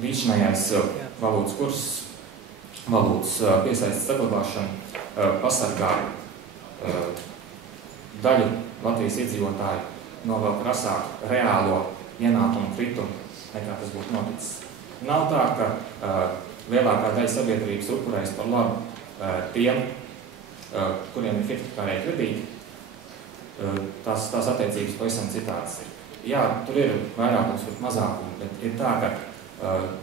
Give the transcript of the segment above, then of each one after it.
līdzinājais valūtas kurs, valūtas piesaistes saglabāšana pasargāja daļu Latvijas iedzīvotāju no vēl krasāku reālo ienākumu kritumu, nekā tas būtu noticis. Nav tā, ka lielākā daļa sabiedrības upurēs par labu tiem, kuriem ir hipotekārie kredīti, tās attiecības pavisam citādas ir. Jā, tur ir vairākums, bet mazākums, bet ir tā, ka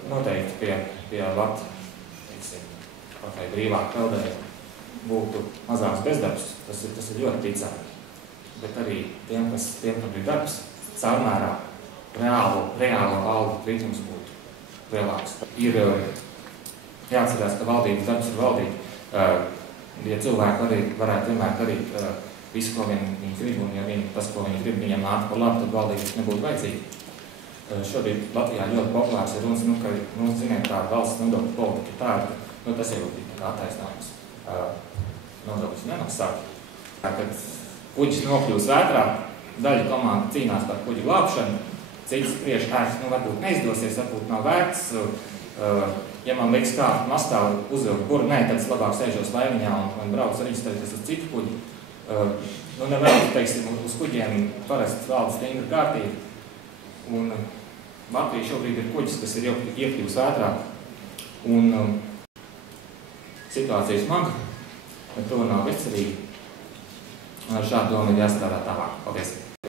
noteikti pie Lat, kaut vai brīvāk peldē, būtu mazāks bezdarbs, tas ir ļoti ticami. Bet arī tiem, kam ir darbs, caurmērā reālo algu kritums būtu lielāks. Ir jāatcerās, ka valdības darbs ir valdīt. Ja cilvēki arī varētu vienmēr darīt visu, ko viņi grib, un ja tas, ko viņi grib, viņam nāk par labu, tad valdības nebūtu vajadzīgi. Šobrīd Latvijā ļoti populārs ir runas, ka, ziniet, tā valsts nodokļu politika ir tāda, ka tas jau ir attaisnājums nodokļus nemaksāt. Kad kuģis nokļūs vētrā, daļa komanda cīnās par kuģi glābšanu, cits spriež, varbūt neizdosies, varbūt nav vērts. Ja man liks kārt mastā uzvilkt buru, tad es labāk sēžos laiviņā un braucu reģistrēties uz citu kuģi. Nevēlas, teiksim, uz kuģiem parasti valdes stingra kārtība. Un Latvija šobrīd ir kuģis, kas ir iekļūs vētrā. Un situācija smaga, bet to nav bezcerīga. Ar šādu domu ir jāstrādā tālāk. Paldies!